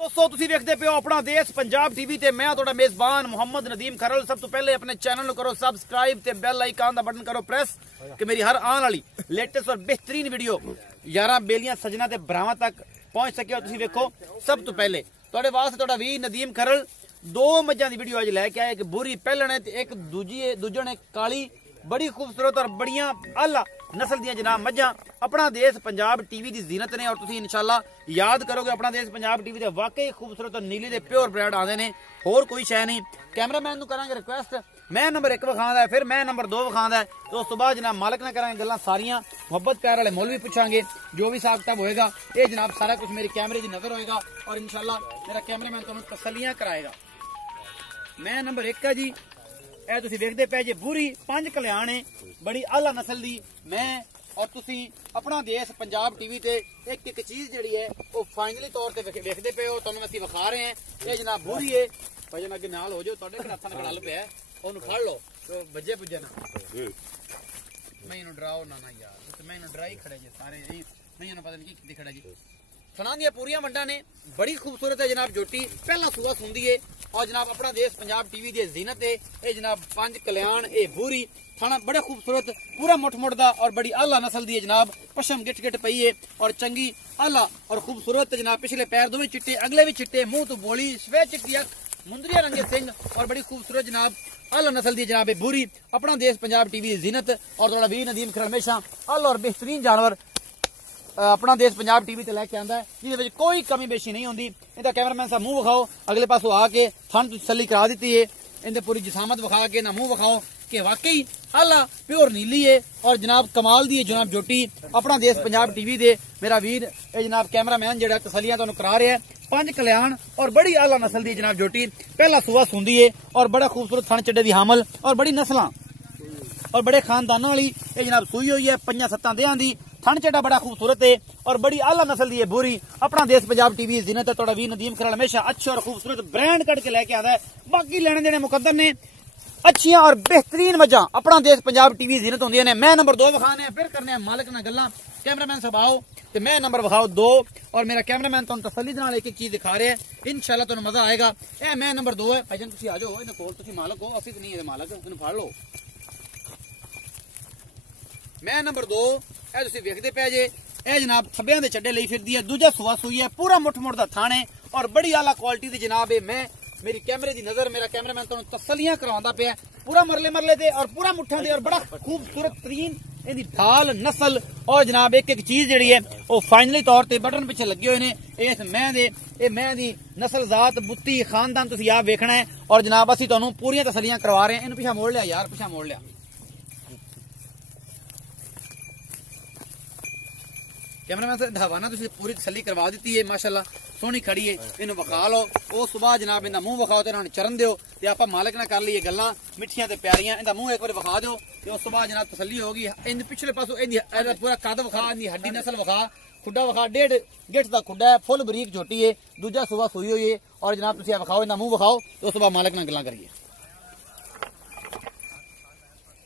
दोस्तों तुसी देखते पे हो अपना देश पंजाब टीवी ते मैं थोड़ा मेजबान मोहम्मद नदीम खरल। सब तो पहले अपने चैनल को करो सब्सक्राइब ते बेल आइकन दा बटन करो प्रेस कि मेरी हर आने वाली लेटेस्ट और बेहतरीन वीडियो 11 बेलियां सजना ते भरावां तक पहुंच सके। तुसी देखो सब तो पहले तुहाडे वास्ते तुहाडा वी नदीम खरल दो मज्जां दी वीडियो अज लैके आया। एक बुरी पहलण है ते एक दूजण है काली, बड़ी खूबसूरत और बढ़िया आला नस्ल दी जनाब मज्जां अपना देश पंजाब टीवी की जीनत ने। और तुसी इंशाल्लाह याद करोगे अपना देश पंजाब टीवी के वाकई खूबसूरत और नीली दे प्योर ब्रेड आते हैं, होर कोई शै नहीं। कैमरामैन नूं करांगे रिक्वेस्ट, मैं नंबर 1 विखांदा है, फिर मैं नंबर 2 विखांदा है, तो उस तो बाद जनाब मालक ने करांगे गल्लां सारियां मुहब्बत प्यार वाले मुल भी पूछांगे, जो भी हिसाब किताब होएगा ये जनाब सारा कुछ मेरी कैमरे की नजर होएगा और इंशाल्लाह मेरा कैमरामैन तुहानूं तसल्लियां कराएगा। मैं नंबर 1 है जी, ए तुसी देखदे पे जे बुरी 5 कल्याण है, बड़ी आला नस्ल दी। मैं और तुसी अपना देश पंजाब टीवी ते एक एक चीज जिहड़ी है वो फाइनली तौर ते देखदे पे हो, तुहानूं असीं विखा रहे हैं। ये जनाब बुरी है, भजन अगे नाल हो जाओ, तुहाडे हत्थां नाल गल पिया ओनू फड़ लो तो बज्जे पुज्जे ना। मैनू डराओ ना ना यार, तुसीं मैनू डराई खड़े जे सारे, मैनू पता नहीं की खड़ा जी। थना दियां पूरियां वंडां ने, बड़ी खूबसूरत है जनाब जोटी, पहला सूआ सुंदी है और जनाब अपना देश पंजाब टीवी की जीनत है। ये जनाब 5 कल्याण ए बुरी थाना बड़े खूबसूरत पूरा मुठ दा और बड़ी आला नस्ल दी है जनाब। पशम गिट गिट पई है और चंगी आला और खूबसूरत जनाब। पिछले पैर दोवें चिट्टे, अगले भी चिट्टे, मुंह तो बोली, सफेद चिट्टी अख, मुंदरिया रंगे सिंह और बड़ी खूबसूरत जनाब आला नस्ल दी जनाब बुरी अपना देश पंजाब टीवी की जीनत। और थोड़ा वीर नदीम खरल हमेशा आला और बेहतरीन जानवर अपना देश पंजाब टीवी ते लैके आंदा है, जिहदे विच कोई कमी बेशी नहीं होंदी। इहदा कैमरामैन साहब मुंह विखाओ, अगले पासों आके थन तसल्ली करा दी है, इहदे पूरी जिसामत विखा के ना मुंह विखाओ कि वाकई आला प्योर नीली है और जनाब कमाल दी है जनाब जोटी अपना देश पंजाब टीवी दे। मेरा वीर ए जनाब कैमरामैन जेड़ा तसल्लियां तुहानूं करा रहा है। 5 कल्याण और बड़ी आला नस्ल दी जनाब जोटी, पहला सूआ सुंदी है और बड़ा खूबसूरत थन चड्डे दी हामल और बड़ी नस्लां और बड़े खानदानों वाली ये जनाब सूई हुई है। 5-7 देहां दी थन चड्डा बड़ा खूबसूरत है और बड़ी आला नस्ल दी है बुरी अपना देश पंजाब टीवी जीनत है। थोड़ा वीर नदीम खरल हमेशा अच्छे और खूबसूरत ब्रांड कट के लेके आता है। बाकी लेने देने मुकद्दर ने, अच्छियां और बेहतरीन मजा अपना देश पंजाब टीवी जीनत होंदी ने। मैं नंबर 2 विखाने, फिर करने मालिक ना गल्लां। कैमरामैन साहब आओ ते मैं नंबर विखाओ 2 और मेरा कैमरामैन तुहानूं तसल्ली दे नाल एक एक चीज दिखा रहा है, इंशाल्लाह तुहानूं मजा आएगा। ए मैं नंबर 2 है भाईजान, तुसीं आ जाओ इन्हां कोल, तुसीं मालक हो, असीं ते नहीं इहदे मालक, इन्हूं फड़ लो। मैं नंबर 2 ए तुसीं वेखदे पे जे ए जनाब थब्बियां दे चड्डे लई फिरदी है, दूजा सुआ सुई है, पूरा मुठ दा थान है और बड़ी आला क्वालिटी दी जनाब है। मैं मेरी कैमरे दी नजर, मेरा कैमरामैन तुहानूं तसल्लियां करवांदा पिया पूरा मरले दे और पूरा मुठ्ठां दे और बड़ा खूबसूरत तरीन इहदी ढाल नस्ल और जनाब एक एक चीज जिहड़ी है वो फाइनली तौर ते बटन पिछे लगे हुए ने। इस मैं दी नस्ल जात बुत्ती खानदान तुसीं आप वेखना है और जनाब असीं तुहानूं पूरियां तसल्लियां करवा रहे हैं। इन्हूं पिछा मोड़ लिया यार, पिछा मोड़ लिया। कैमरामैन से हवाना तुसीं पूरी तसल्ली करवा दी है, माशाल्लाह सोहनी खड़ी है। इन्हूं विखा लो, उस सुबह जनाब इहदा मुंह विखाओ ते इन्हां चरण दिओ ते आपां मालिक नाल कर लईए गल्लां मिठियां ते प्यारियां। इहदा मुंह एक बार विखा दिओ ते उस सुबह जनाब तसल्ली होगी। इहदे पिछले पासों इहदा पूरा कद विखा, इहदी हड्डी नस्ल विखा, खुड्डा विखा, 1.5 गिठ दा खुड्डा है, फुल बरीक झोटी है, दूजा सुबह सुई हुई है और जनाब तुसीं विखाओ, इहदा मुंह विखाओ ते उस सुबह मालिक नाल गल्लां करिए।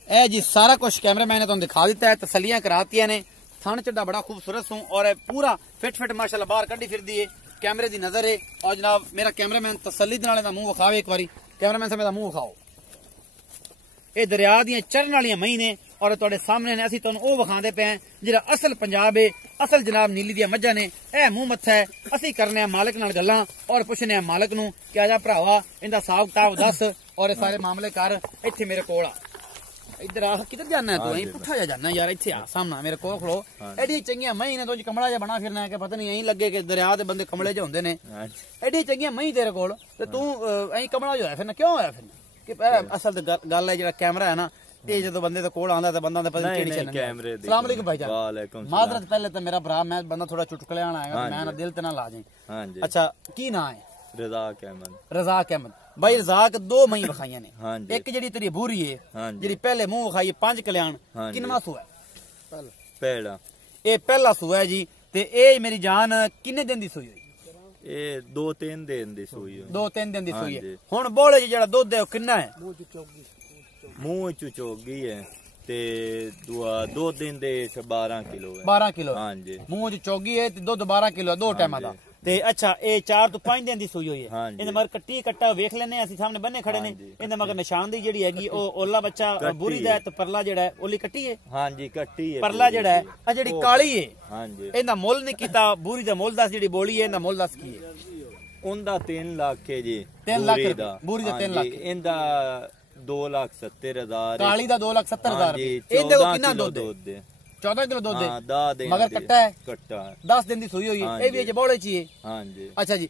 ए जी सारा कुछ कैमरामैन ने तुहानूं दिखा दिता है, तसल्लियां करातियां ने। थन चड्डा बड़ा खूबसूरत सूं और पूरा फिट माशाल्लाह बाहर कड्डी फिरदी है, कैमरे दी नजर है। और जनाब मेरा कैमरामैन तसल्ली दे नाल इहदा मुंह विखाओ एक बारी, कैमरामैन साहब इहदा मुंह विखाओ। ये दरिया दियां चढ़न वालियां मई ने और तुहाडे सामने ने असीं तुहानूं ओह विखांदे पे हैं जिहड़ा असल पंजाब है, असल जनाब नीली दियां मज्जां ने। ए मुंह मत्था है, असीं करने आ मालिक नाल गल्लां और पुछने आ मालिक नूं कि आजा भरावा इहदा हिसाब किताब दस और ये सारे मामले कर। इत्थे मेरे कोल आ, इधर आ, किधर जाना है तू? यहीं पुठा जा जाना यार, इत्थे आ सामना मेरे कोल खड़ो। एडी चंगियां मई ने, तुझ कमला जा बना फिरना है कि पता नहीं यहीं लगे कि दरिया दे बंदे कमले जो होंदे ने। एडी चंगियां मई तेरे कोल ते तू यहीं कमला जो होया फिरना, क्यों होया फिरना? कि असल गल है जेड़ा कैमरा है ना, ये जो बंदे दे कोल आंदा ते बंदा दे पता नहीं केड़ी कैमरे। अस्सलाम वालेकुम भाईजान। वालेकुम मादरत। पहले तो मेरा भरा, मैं बंदा थोड़ा चुटकुले आना है, मैं ना दिल ते ना ला जाए। हां जी। अच्छा की ना है? रज़ाक अहमद। रज़ाक अहमद भाई, रज़ाक 2 मई विखाइयां ने, एक जेड़ी तेरी बुरी है जेड़ी पहले मुंह विखाई 5 कल्याण, किनवा सूआ है? पहला। ये पहला सूआ है जी। ते ए मेरी जान किन्ने दिन दी सूई हुई? ये 2-3 दिन दी सूई है। 2-3 दिन दी सूई है। हुण बोले जी जेड़ा दुध है ओ किन्ना है? मुंह च चोगी है ते 2 दिन दे 12 किलो है। 12 किलो। हां जी। मुंह च चोगी है ते दुध 12 किलो है, 2 टाइम दा। ਤੇ ਅੱਛਾ ਇਹ 4 ਤੋਂ 5 ਦਿਨ ਦੀ ਸੂਈ ਹੋਈ ਹੈ ਹਾਂਜੀ। ਇਹਦੇ ਮਗਰ ਕੱਟੀ ਕੱਟਾ ਵੇਖ ਲੈਨੇ ਅਸੀਂ ਸਾਹਮਣੇ ਬੰਨੇ ਖੜੇ ਨੇ ਇਹਦੇ ਮਗਰ ਨਿਸ਼ਾਨਦੀ ਜਿਹੜੀ ਹੈਗੀ ਉਹ ਓਲਾ ਬੱਚਾ ਬੂਰੀ ਦਾ ਤੇ ਪਰਲਾ ਜਿਹੜਾ ਹੈ ਓਲੀ ਕੱਟੀ ਹੈ ਹਾਂਜੀ ਕੱਟੀ ਹੈ ਪਰਲਾ ਜਿਹੜਾ ਹੈ ਆ ਜਿਹੜੀ ਕਾਲੀ ਹੈ ਹਾਂਜੀ ਇਹਦਾ ਮੁੱਲ ਨਹੀਂ ਕੀਤਾ ਬੂਰੀ ਦਾ ਮੁੱਲ ਦੱਸ ਜਿਹੜੀ ਬੋਲੀ ਹੈ ਇਹਦਾ ਮੁੱਲ ਦੱਸ ਕੀ ਹੈ ਉਹਦਾ 3 ਲੱਖ ਹੈ ਜੀ 3 ਲੱਖ ਬੂਰੀ ਦਾ 3 ਲੱਖ ਇਹਦਾ 2,70,000 ਕਾਲੀ ਦਾ 2,70,000 ਇਹਦੇ ਕੋ ਕਿੰਨਾ ਦੁੱਧ ਹੈ 14 ਕਿਲੋ ਦੁੱਧ ਹੈ ਮਗਰ ਕੱਟਾ ਹੈ ਕੱਟਾ 10 ਦਿਨ ਦੀ ਸੂਈ ਹੋਈ ਹੈ ਇਹ ਵੀ ਅਜੇ ਬੋਲੇ ਚ ਹੀ ਹੈ ਹਾਂਜੀ ਅੱਛਾ ਜੀ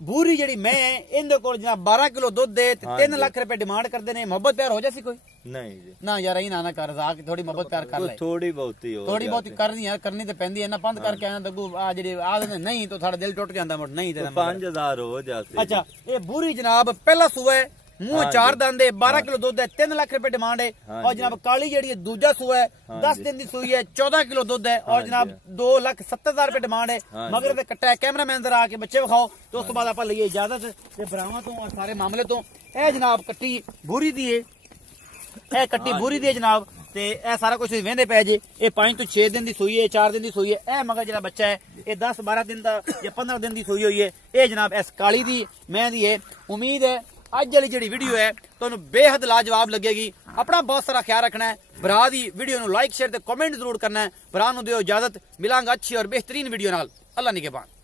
ਬੂਰੀ ਜਿਹੜੀ ਮੈਂ ਇਹਦੇ ਕੋਲ ਜਨਾਬ 12 ਕਿਲੋ ਦੁੱਧ ਦੇ 3 ਲੱਖ ਰੁਪਏ ਡਿਮਾਂਡ ਕਰਦੇ ਨੇ ਮੁਹੱਬਤ ਪਿਆਰ ਹੋ ਜਾਸੀ ਕੋਈ ਨਹੀਂ ਜੀ ਨਾ ਯਾਰ ਇਹ ਨਾ ਕਰ ਰਜ਼ਾ ਥੋੜੀ ਮੁਹੱਬਤ ਪਿਆਰ ਕਰ ਲੈ ਥੋੜੀ ਬਹੁਤੀ ਹੋ ਥੋੜੀ ਬਹੁਤੀ ਕਰਨੀ ਯਾਰ ਕਰਨੀ ਤੇ ਪੈਂਦੀ ਹੈ ਨਾ ਬੰਦ ਕਰਕੇ ਆਣਾ ਦੱਗੂ ਆ ਜਿਹੜੇ ਆ ਨਹੀਂ ਤਾਂ ਸਾਡਾ ਦਿਲ ਟੁੱਟ ਜਾਂਦਾ ਮੁੜ ਨਹੀਂ ਤੇ 5,000 ਹੋ ਜਾਂਦੇ ਅੱਛਾ ਇਹ ਬੂਰੀ ਜਨਾਬ ਪਹਿਲਾ ਸੂਆ ਹੈ ਮੂੰਹ 4 ਦੰਦ ਹੈ 12 ਕਿਲੋ ਦੁੱਧ ਹੈ 3 ਲੱਖ ਰੁਪਏ ਡਿਮਾਂਡ ਹੈ और जनाब काली जी दूजा सूआ है 10 दिन की सूई है 14 किलो दुध है और जनाब 2,70,000 रुपए डिमांड है मगर कट्टा है कैमरामैन जरा आके बच्चे विखाओ तो उस बाद आप लीए इजाजत भरावां तो और सारे मामले तो यह जनाब कट्टी बूरी दी है यह कट्टी बूरी दी है जनाब ते यह सारा कुछ वेंदे पै जे ये 5 तो 6 दिन की सूई है 4 दिन की सूई है यह मगर जो बच्चा है ये 10-12 दिन का या 15 दिन की सूई हुई है ये जनाब इस काली दी मैं दी है उम्मीद है ਅੱਜ ਵਾਲੀ ਜਿਹੜੀ ਵੀਡੀਓ ਹੈ ਤੁਹਾਨੂੰ ਬੇहद ਲਾਜਵਾਬ ਲੱਗੇਗੀ ਆਪਣਾ ਬਹੁਤ ਸਾਰਾ ਖਿਆਲ ਰੱਖਣਾ ਹੈ ਭਰਾ ਦੀ ਵੀਡੀਓ ਨੂੰ ਲਾਈਕ ਸ਼ੇਅਰ ਤੇ ਕਮੈਂਟ ਜ਼ਰੂਰ ਕਰਨਾ ਹੈ ਭਰਾ ਨੂੰ ਦਿਓ ਇਜਾਜ਼ਤ ਮਿਲਾਂਗਾ ਅੱਛੀ ਔਰ ਬਿਹਤਰੀਨ ਵੀਡੀਓ ਨਾਲ ਅੱਲਾ ਨਿਗਹਿਬਾਨ